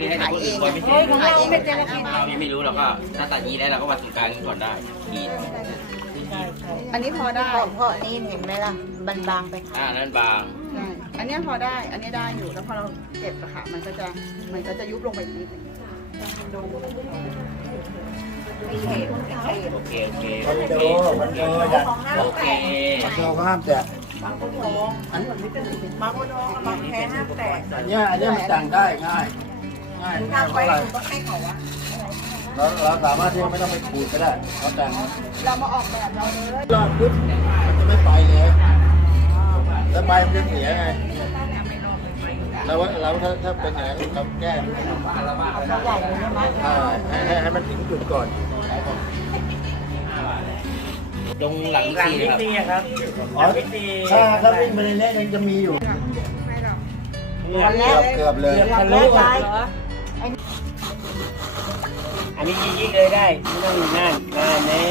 ส่งเอาไปว่าเดี๋ยวให้ขายคนเออื่นงบอยไม่เฮ้ยเซ็นของเราไม่เจอกินเรานี่ไม่รู้เราก็ถ้าตัดยีได้เราก็วัดตรงกลางก่อนได้ยีดใช่ใช่อันนี้พอได้เพราะเพราะนี่เห็นไหมล่ะบานบางไปอ่านั่นบางใช่อันเนี้ยพอได้ อันนี้ได้อยู่แล้วพอเราเก็บอะค่ะมันก็จะมันก็จะยุบลงไปอีกนิดนึงดูมีเหตุเหตุโอเคโอเคคอนโอโดเคคอนโดอย่าโอเคเราห้ามแตะบางคนโกงบางคนโกงบางแพ้ห้ามแตกอันเนี้ยอันเนี้ยมันแต่งได้ง่าย ง่ายง่ายเพราะอะไรก็ให้เขาวะเราเราสามารถที่จะไม่ต้องไปขูดก็ได้เราแต่งเรามาออกแบบเราเลยรอบปุ๊บมันจะไม่ไปเลยแล้วใบมันจะเสียไงแล้วว่าเราถ้าถ้าเป็นอย่างนั้นเราแก้เขาใหญ่เลยใช่ไหมอ่าให้ให้ให้มันถึงจุดก่อน ตรงหลังซีครับอ๋อถ้าถ้าวิ่งไปในนี้ยังจะมีอยู่วันแรเกืกอบเกือบเลยวันแรกย้ายอั นนี้ยิงๆเลยได้ไม่ต้องงานงานนี้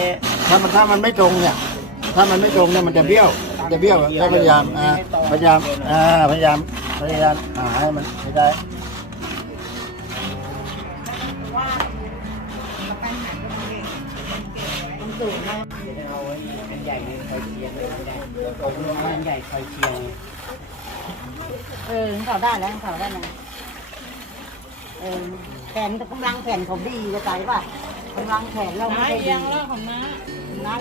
ถ้ามันถ้ามันไม่ตรงเนี่ย ถ้ามันไม่ตรงเนี่ยมันจะเบี้ยวมันจะเบี้ยวก็พยายามอ่าพยายามอ่าพยายามพยายามหาให้มันให้ได้มันสูงมากเดี๋ยวเอาไว้อันใหญ่เลยคอยเชียงเลยอันใหญ่เอาอันใหญ่คอยเชียงเออเขาได้แล้วเขาได้แล้ว เออแขนกำลังแขนเขาดีจะใจป่ะกำลังแขนเราไม่ได้ดีแล้วของน้าน้า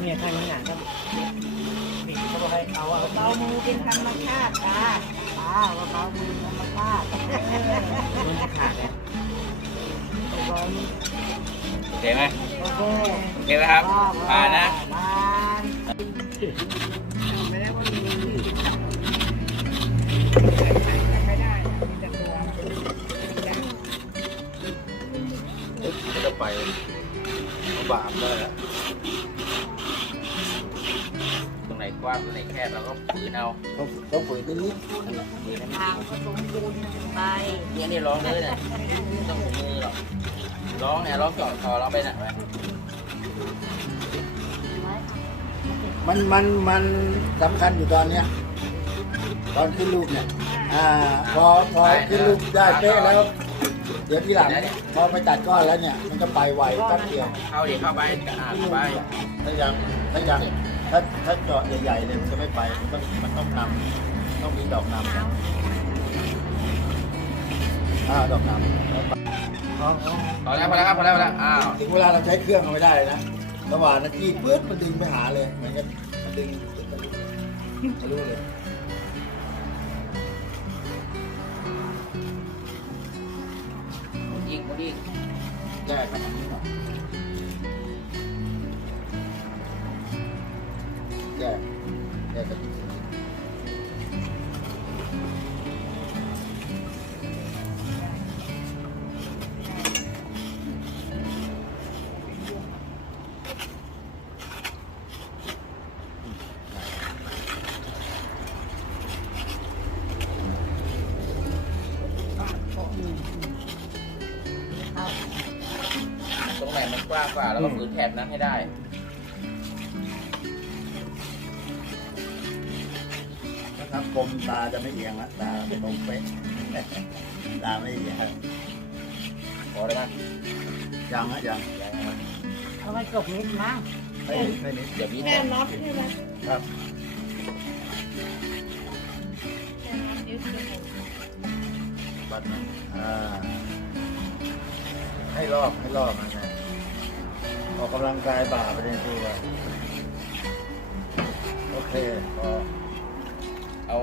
เนี่ยทางนี้หนักครับนี่เขาบอกให้เอาเอาเบามือเป็นธรรมชาติจ้าจ้าเบามือธรรมชาติมันจะขาดแล้วโอเคไหมโอเคโอเคไหมครับผ่านนะผ่านก็จะไปบามได้แล้วตรงไหนกว้างตรงไหนแคบเราก็ฝืนเอาต้องต้องฝืนนิดนิดฝืนให้มันทางก็สมบูรณ์ไปเนี่ยนี่ร้องเลยเนี่ยไม่ต้องถุงมือหรอก ร้องเนี่ยร้องเจาะคอร้องไปไหนไปมันมันมันสำคัญอยู่ตอนเนี้ยตอนขึ้นรูปเนี่ย อ่า พอพอขึ้นรูปได้เป๊ะแล้ว เดี๋ยวทีหลังพอไปตัดก้อนแล้วเนี่ย มันจะไปไวแป๊บเดียวเข้าดิเข้าไปอ่าเข้าไปถ้ายังถ้ายังถ้าถ้าเจาะใหญ่ๆเลยมันจะไม่ไปมันต้องมันต้องนำต้องมีดอกนำ อ่าดอกนำเอาเอาพอแล้วพอแล้วครับพอแล้วพอแล้วอ้าวถึงเวลาเราใช้เครื่องเอาไม่ได้เลยนะระหว่างนาทีปื๊ดมันดึงไปหาเลยเหมือนกันมันดึงทะลุเลยยิงยิงแก้กันอันนี้หน่อย กว้างกว่า แล้วก็ฝืนแถบนั้นให้ได้นะครับกลมตาจะไม่เอียงละตาตรงเป๊ะตาไม่เอียงพอแล้วนะยังฮะยังยังนะเขาไม่จบนิดมั้งไม่นิดไม่นิดเดี๋ยวพี่แค่น็อตนี่นะครับบัดนั้นอ่าให้รอบให้รอบนะนะ ออกกำลังกายบ่าไปในตัวโอเคพอเอา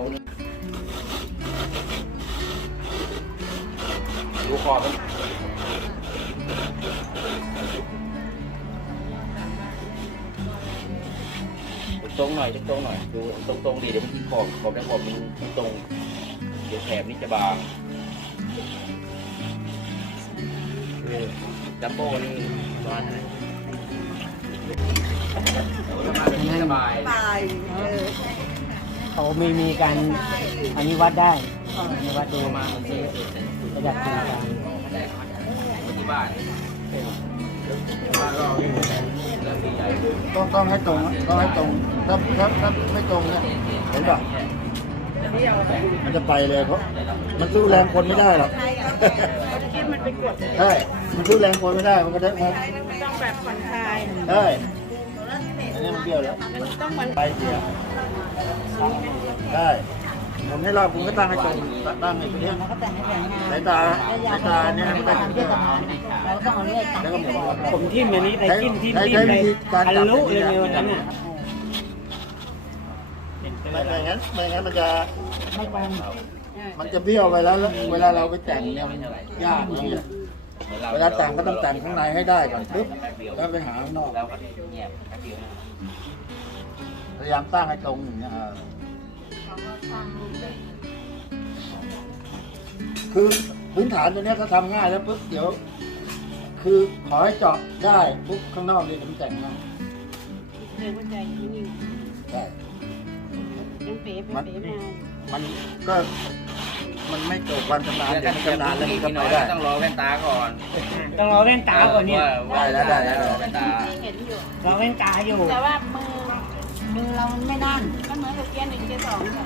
ดูคอมันตรงหน่อยตรงหน่อยดูตรงๆดีเดี๋ยวมันที่ขอบขอบแล้วขอบมันที่ตรงเดี๋ยวแถบนี้จะบางคือจัมโบ้นี่ระมาณไหนทำมาแบบนี้ สบาย ตายเออเขามีมีการอันนี้วัดได้อันนี้วัดดูประมามาณเซนระดับกลางที่บ้านต้องต้องให้ตรงนะต้องให้ตรงถ้าถ้าถ้าไม่ตรงเนี่ยเห็นป่ะมันจะไปเลยเพราะมันสู้แรงคนไม่ได้หรอกคิดมันไปกดใช่มันสู้แรงคนไม่ได้มันก็ได้มันต้องแบบผ่อนคลาย ใช่อั นนี้มันเบี้ยวแล้วมันต้องเหมือนไปเบี้ยวใช่ผมให้รอบผมก็ตั้งให้ตรงตั้งให้ตรงเนี้ยเราก็แต่งให้แข็งงามสายตาสายตาเนี่ยให้มันได้เพื่อจะมองเราต้องเอาเลื่อยตัดแล้วก็หมุนผมทิ่มอันนี้ไปทิ่มทิ่มใช้ทิ่มใช้ไปวิธีการทะจับลุเลยในวันนั้นน่ะไม่ไม่งั้นไม่งั้นมันจะไม่ตรงมันจะเบี้ยวไปแล้วแล้ว เวลาเราไปแต่งเนี่ยมันยากอย่างเงี้ย เวลาแต่งก็ต้องแต่งข้างในให้ได้ก่อนปุ๊บแล้วไปหาข้างนอกเราก็เงียบแป๊บเดียวพยายามตั้งให้ตรงอย่างเงี้ยเออคือพื้นฐานตัวเนี้ยถ้าทำง่ายแล้วปุ๊บเดี๋ยว คือขอให้เจาะได้ปุ๊บข้างนอกนี่ผมแต่งง่ายเรื่องหัวใจที่นี่ใช่ยังเป๋เป็นเป๋มามันก็ มันไม่เกิดความชำนาญแล้วเดี๋ยวมันชำนาญแล้วมันก็หไปน่อยได้ ต้องรอแว่นตาก่อนต้องรอแว่นตาก่อนเนี่ยว่าได้แล้วได้แล้ว รอแว่นตาเห็นอยู่ รอแว่นตาอยู่ แต่ว่ามือมือเรามันไม่นั่นก็เหมือนกับเกียร์หนึ่งเกียร์สองค่ะ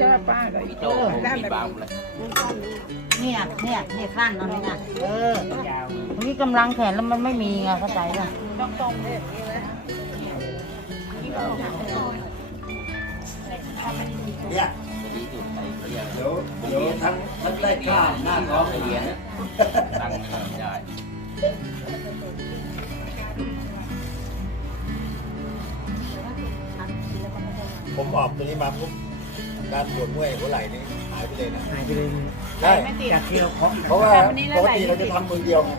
ใช่ป้ากับพี่โตพี่บางเลยเนี่ยเนี่ยเนี่ยสั้นตรงนี้นะเออยาวตรงนี้กำลังแขนแล้วมันไม่มีไงเข้าใจป่ะต้องตรงเลยอย่างนี้เลย เนี่ย ดี๋ยวเดี๋ยวทั้งทั้งไล่ข้ามหน้าท้องไปเรียนตั้งไม่ได้ผมออกตัวนี้มาปุ๊บการปวดเมื่อยหัวไหล่นี่หายไปเลยนะหายไปเลยใช่ไม่ติดจากที่เราเคาะเพราะว่าปกติเราจะทำมือเดียวไง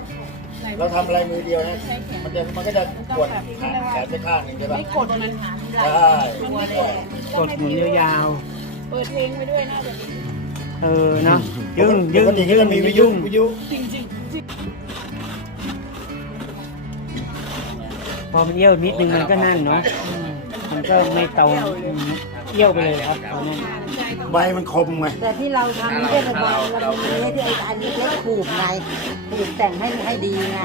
เราทำอะไรมือเดียวนะมันจะมันก็จะปวดขาแขนไปข้างหนึงใช่ปะไม่กดมันใช่มันไม่กดกดหมุนยาวเปิดเพลงไปด้วยน่าจะดีๆ เออเนาะยึ่งยึ่ปงกติก็จะมีวิทยุวิทยุจริงจริงพอมันเยี่ยวนิดนึงมันก็นั่นเนาะอืมมันก็ไม่ตรงอืมเยี่ยวไปเลยครับตอนนั้นใบมันคมไงแต่ที่เราทำไม่ใช่เฉพาะเรามีที่ไอ้อันเล็กๆขูดไงขูดแต่งให้ให้ดีไง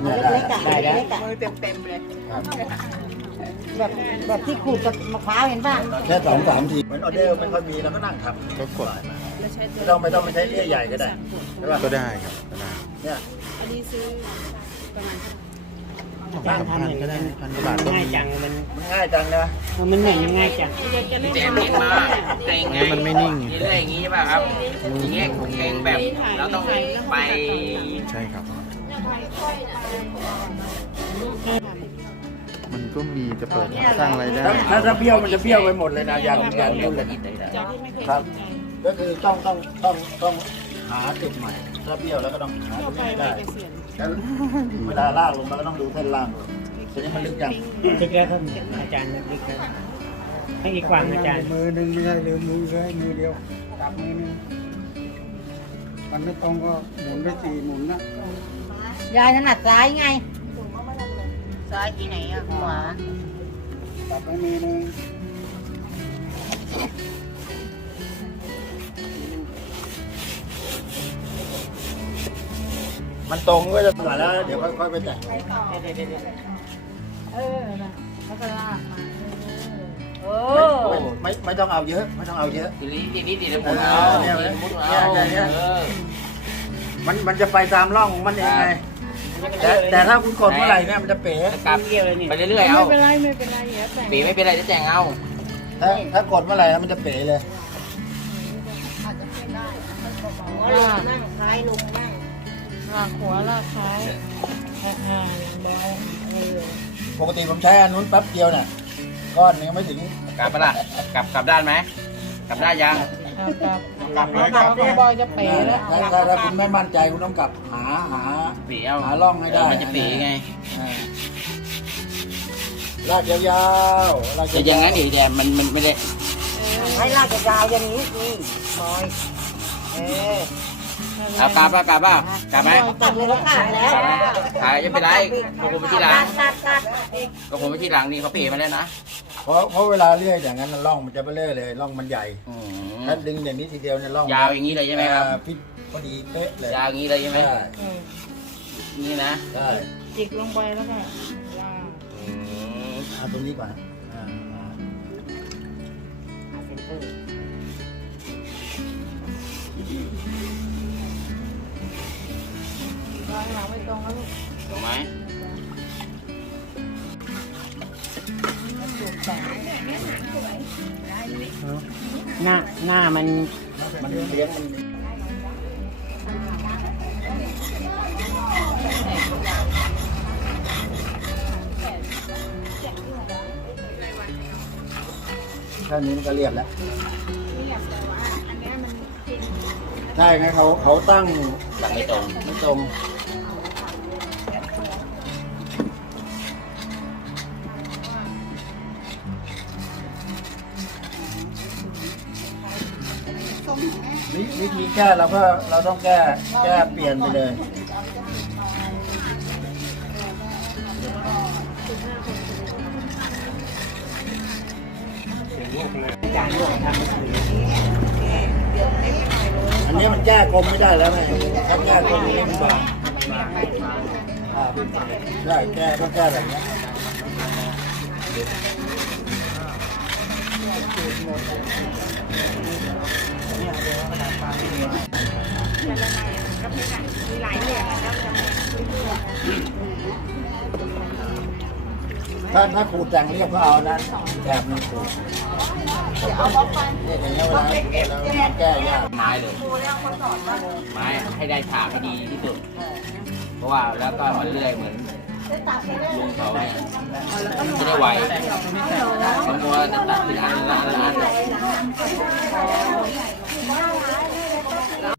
เอออันเล็กๆอะอันเล็กๆอะมือเต็มเต็มเลยแบบแบบที่ขูดกับมะพร้าวเห็นป่ะแค่สองสามทีเหมือนออเดอร์ไม่ค่อยมีเราก็นั่งทำก็กด ไม่ต้องไม่ต้องไปใช้เลื่อยใหญ่ก็ได้ใช่ปะ ก็ได้ครับก็ได้เนี่ย อันนี้ซื้อประมาณอาจารย์ทำอย่างนี้ง่ายจังมันมันง่ายจังนะมันเหนื่อยง่ายจังเจ็บนิดมากเกรงไงมันไม่นิ่งนี่เรื่อยอย่างนี้ใช่ป่ะครับอย่างเงี้ยเกรงแบบเราต้องไปใช่ครับ มันก็มีจะเปิดทางสร้างรายได้ ถ้าถ้าถ้าเบี้ยวมันจะเบี้ยวไปหมดเลยนะอย่างอย่างนู้นเลย จากที่ไม่เคยครับ ก็คือต้องต้องต้องต้องหาจุดใหม่ถ้าเบี้ยวแล้วก็ต้องหาเข้าจุดไปใหม่ไปได้เกษียณแล้วเวลาลากลงมาก็ต้องดูเส้นล่างด้วยทีนี้มันลึกยังลึกแล้วครับอาจารย์ลึกแล้วให้อีกฝั่งอาจารย์มือหนึ่งไม่ใช่ลืมมือเลยมือเดียวจับมือหนึ่งมันไม่ตรงก็หมุนไปสี่หมุนนะยายถนัดซ้ายไงซ้ายที่ไหนอะขวาจับไปมือหนึ่ง มันตรงก็จะผ่านแล้ว เดี๋ยวค่อยๆไปแต่งเออแล้วก็ลากมาเออไม่ไม่ไม่ต้องเอาเยอะ ไม่ต้องเอาเยอะทีนี้ทีนี้ทีนี้หมุนเอาเนี่ยหมุนเนี่ยเอาเนี่ยเนี่ยเออมันมันจะไปตามร่องของมันเองไงแต่แต่ถ้าคุณกดเมื่อไหร่เนี่ยมันจะเป๋กลับเยี่ยวเลยนี่ไปเรื่อยๆเอาไม่เป็นไรไม่เป็นไรเดี๋ยวแต่งปีไม่เป็นไรจะแต่งเอาถ้าถ้ากดเมื่อไหร่นะมันจะเป๋เลยลากนั่งซ้ายลงนั่ง ลากหัวลากซ้ายอ่าเบาเออปกติผมใช้อันนู้นแป๊บเดียวเนี่ยก้อนนึงไม่ถึงกลับปะล่ะกลับกลับด้านไหมกลับได้านยังครับกลับกลับเลยบอยจะเป๋แล้วถ้าถ้าถ้าคุณไม่มั่นใจคุณต้องกลับหาหา ปีเอาหาร่องให้ได้มันจะปีไงอ่าลากยาวๆลากแต่ยาวๆอย่างนั้นดิแดมมันมันไม่ได้ให้ลากยาวๆอย่างนี้นี่บอย เออ เอากลับป่ะกลับป่ะกลับไหมตัดเลยก็ขาดแล้วกลับไหมขายจะเป็นไรก็ผมไปที่หลังตัดตัดก็ผมไปที่หลังนี่เขาเปลี่ยนมาแล้วนะเพราะเพราะเวลาเลื่อยอย่างนั้นน่ะร่องมันจะเบลอเลยร่องมันใหญ่อืมถ้าดึงอย่างนี้ทีเดียวเนี่ยร่องยาวอย่างนี้เลยใช่ไหมครับอ่าพิษพอดีเป๊ะเลยยาวอย่างนี้เลยใช่ไหมใช่นี่นะใช่จิกลงไปแล้วก็ลาอืมเอาตรงนี้ก่อนนะอ่าอ่า วางหลังไม่ตรงแล้วลูกถูกไหมหน้าหน้ามันมันเลี้ยงมันแค่นี้มันก็เรียบแล้ว ใช่ไงเขาเขาตั้งหลังไม่ตรง ไม่ตรงวิวิธีแก้เราก็เราต้องแก้แก้เปลี่ยนไปเลย อันนี้มันแก้กลมไม่ได้แล้วไงถ้าแก้กลมมันไม่บางอ่าใช่แก้ต้องแก้แบบนี้ถ้าถ้าขูดแต่งเรียบก็เอานะแถบมันขูด เนี่ยอย่างเงี้ยเวลาเวลามันแก้ยากไม้เลย ไม้ให้ได้ฉากให้ดีที่สุด เพราะว่าแล้วก็มันเลื่อยเหมือนลุงเขาเนี่ยจะได้ไวบางตัวจะตัดเป็นอันละอันละอัน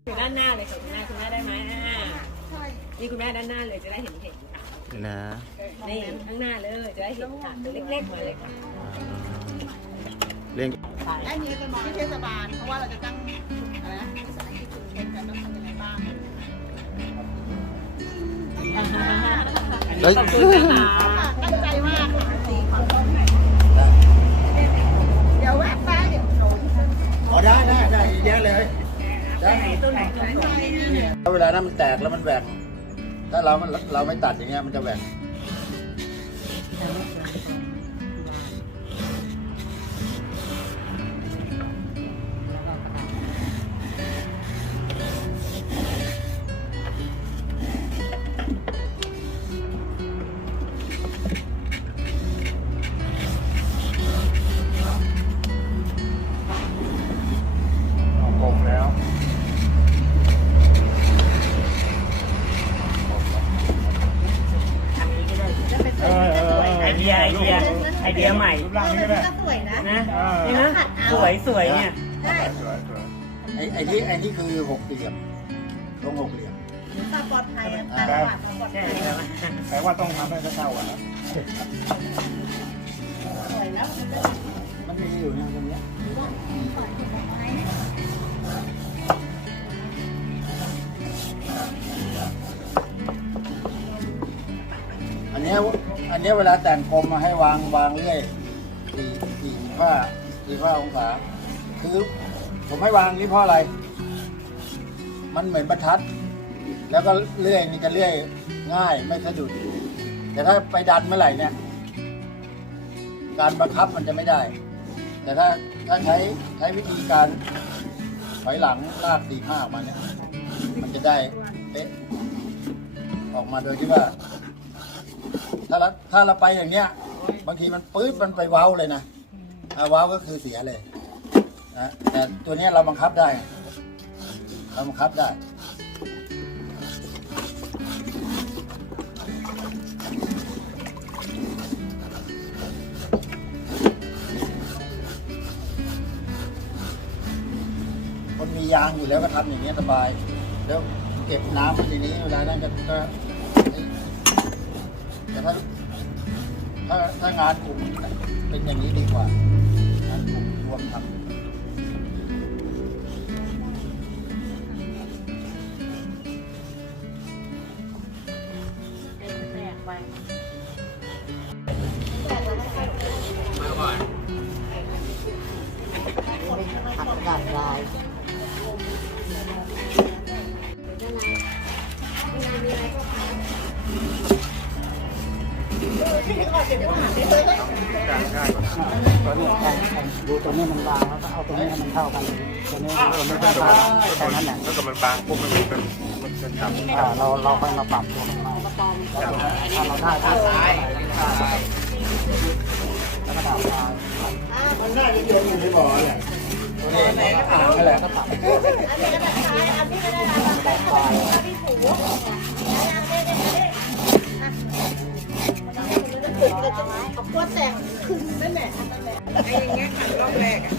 อยู่ด้านหน้าเลยค่ะคุณแม่คุณแม่ได้ไหมอ่านี่คุณแม่ด้านหน้าเลยจะได้เห็นเห็นค่ะนี่นะนี่ข้างหน้าเลยจะได้เห็นค่ะตัวเล็กๆมาเลยค่ะ เลี้ยงอันนี้เป็นที่เทศบาลเพราะว่าเราจะตั้งอะไรนะวิสาหกิจชุมชนกันต้องทำยังไงบ้างเฮ้ยขอบคุณนะคะค่ะตั้งใจมากค่ะเดี๋ยวแวะไปเดี๋ยวโดนอ๋อได้ได้ได้เยอะเลยได้ถ้าเวลานั้นมันแตกแล้วมันแหว่งถ้าเรามันเราไม่ตัดอย่างเงี้ยมันจะแหว่งก หกเหลี่ยมลงหกเหลี่ยมแต่แต่ว่าต้องทำให้เท่าๆกันนะมันมีอยู่นะตรงเนี้ยอันเนี้ยอันเนี้ยเวลาแต่งกลมมาให้วางวางเรื่อยสี่สี่ห้าสี่ห้าองศาคือผมให้วางนี่เพราะอะไร มันเหมือนบรรทัด แล้วก็เลื่อยนี่จะเลื่อยง่ายไม่สะดุด แต่ถ้าไปดันเมื่อไหร่เนี่ย การบังคับมันจะไม่ได้ แต่ถ้าถ้าใช้ใช้วิธีการถอยหลังลากสี่ห้าออกมาเนี่ย มันจะได้เป๊ะออกมาโดยที่ว่า ถ้าเราถ้าเราไปอย่างเนี้ย บางทีมันปื๊ดมันไปเว้าเลยนะอะเว้าก็คือเสียเลยนะแต่ตัวนี้เราบังคับได้ เราบังคับได้คนมียางอยู่แล้วก็ทำอย่างนี้ยสบาย แล้วเก็บน้ำไว้ในนี้เวลานั้นก็ก็แต่ถ้าถ้าถ้างานกลุ่มเป็นอย่างนี้ดีกว่างานกลุ่มรวมทำ แตกไปผักกาดลายตัวนี้ดูตัวนี้มันบางแล้วก็เอาตัวนี้ให้มันเท่ากันตัวนี้เราไม่ต้องบางแค่นั้นแหละถ้าเกิดมันบางปุ๊บมันเป็นมันจะจับอ่าเราเราค่อยมาปรับตัวข องเราถ้าเราได้ก็ซ้ายซ้ายแล้วก็ดับมามันน่าจะเดินอยู่ในบ่อแหละตัวนี้อ่างนั่นแหละ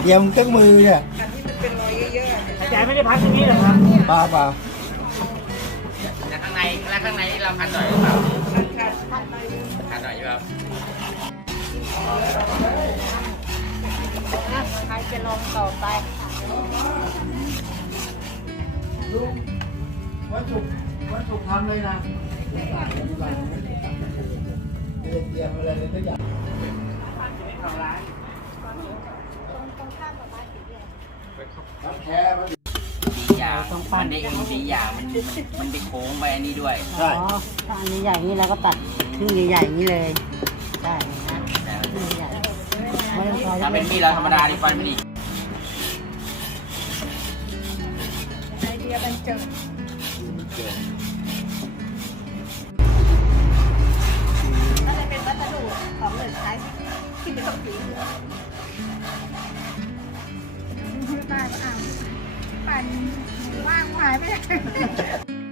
เตรียมเครื่องมือเนี่ยยายไม่ได้พักที่นี่หรอครับปลาปลา แล้วข้างในแล้วข้างในนี่เราคันหน่อยหรือเปล่าคันหน่อยใช่ไหมครับใครจะลองต่อไปลุงวันศุกร์วันศุกร์ทำเลยนะเตรียมอะไรเลยทุกอย่างน้านำแช่มัน สียาง มันได้มีสียางมันมันได้โค้งไปอันนี้ด้วยใช่อ๋อถ้าอันนี้ใหญ่นี่เราก็ตัดครึ่งใหญ่ๆอย่างนี้เลยได้นะครึ่งใหญ่ไม่ต้องพอถ้าเป็นมีดเราธรรมดาดีฟันไม่ดีน่าจะเป็นวัสดุของเหลือใช้ที่ไม่ต้องทิ้งตายป่ะอะปั่น ว่างหายไปเลย